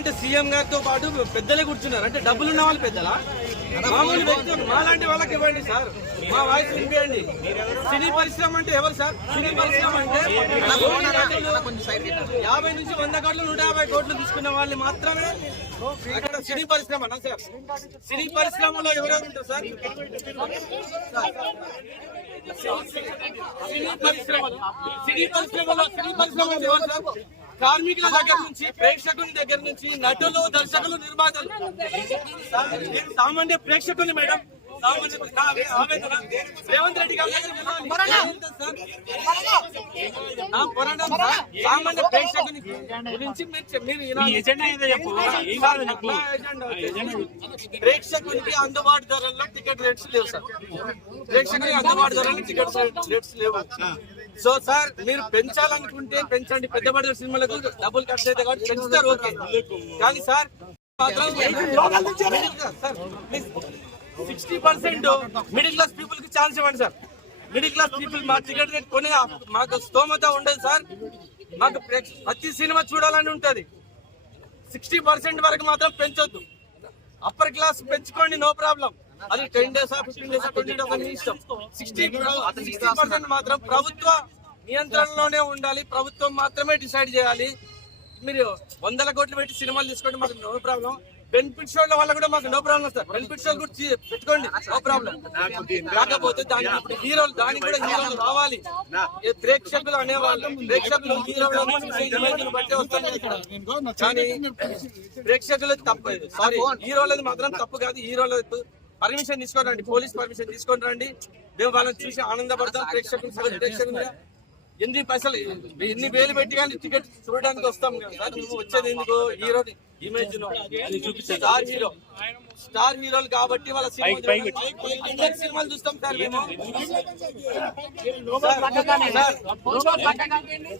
అంటే సీఎం గారితో పాటు పెద్దలే కూర్చున్నారు. అంటే డబ్బులున్న వాళ్ళు పెద్దలా? మామూలు వ్యక్తులు మాలాంటి వాళ్ళకి ఇవ్వండి సార్, మా వాయిస్ వినిపించండి. సినీ పరిశ్రమ అంటే ఎవరు సార్? సినీ పరిశ్రమ అంటే 50 నుంచి 100 కోట్లు 150 కోట్లు తీసుకున్న వాళ్ళు మాత్రమే అక్కడ సినీ పరిశ్రమ సార్. సినీ పరిశ్రమలో ఎవరెవరు ఉంటారు సార్? సినీ పరిశ్రమలో ఎవరు సార్? కార్మికుల దగ్గర నుంచి, ప్రేక్షకుని దగ్గర నుంచి, నటులు, దర్శకులు, నిర్మాతలు, సామాన్య ప్రేక్షకుని మేడం, రేవంత్ రెడ్డి గారు సామాన్య ప్రేక్షకుని గురించి ప్రేక్షకునికి అందుబాటు ధరల్లో టికెట్ రేట్స్ లేవు సార్. ప్రేక్షకునికి అందుబాటు ధరల్లో టికెట్ రేట్స్ లేవు. సో సార్, మీరు పెంచాలనుకుంటే పెంచండి. పెద్ద బడ్జెట్ సినిమాలకు డబ్బులు ఖర్చు అయితే కాబట్టి పెంచుతారు, ఓకే. కానీ సార్ 60% మిడిల్ క్లాస్ పీపుల్ కి ఛాన్స్ ఇవ్వండి సార్. మిడిల్ క్లాస్ పీపుల్ మా టికెట్ రేట్ కొని మాకు స్తోమత ఉండదు సార్. మాకు ప్రతి సినిమా చూడాలని ఉంటది. 60% వరకు మాత్రం పెంచొద్దు. అప్పర్ క్లాస్ పెంచుకోండి, నో ప్రాబ్లం. అది 10 days 15 days 20 days అని ఇష్టం. 60% మాత్రం ప్రభుత్వ నియంత్రణలోనే ఉండాలి. ప్రభుత్వం మాత్రమే డిసైడ్ చేయాలి. మీరు 100 కోట్లు పెట్టి సినిమాలు తీసుకోండి, మాకు నో ప్రాబ్లం. బెనిఫిట్ షోల వల్ల కూడా మాకు నో ప్రాబ్లం సార్. బెనిఫిట్ షోలు కూడా పెట్టుకోండి, నో ప్రాబ్లం. కాకపోతే దానికి హీరోలు, దానికి కూడా హీరోలు రావాలి. ప్రేక్షకులు అనేవాళ్ళు, ప్రేక్షకులు హీరోలను బట్టి వస్తారు. కానీ ప్రేక్షకులు తప్పు, సారీ హీరోలది మాత్రం తప్పు కాదు. హీరోల పర్మిషన్ తీసుకొని రండి, పోలీస్ పర్మిషన్ తీసుకొని రండి. మేము వాళ్ళని చూసి ఆనందపడతాం. ప్రేక్షకులు ఎన్ని పైసలు, ఎన్ని వేలు పెట్టి కానీ టికెట్ చూడడానికి వస్తాం కదా సార్. నువ్వు వచ్చేది ఎందుకు? హీరో ఇమేజ్ స్టార్ హీరోలు కాబట్టి వాళ్ళ సినిమాలు చూస్తాం సార్ మేము.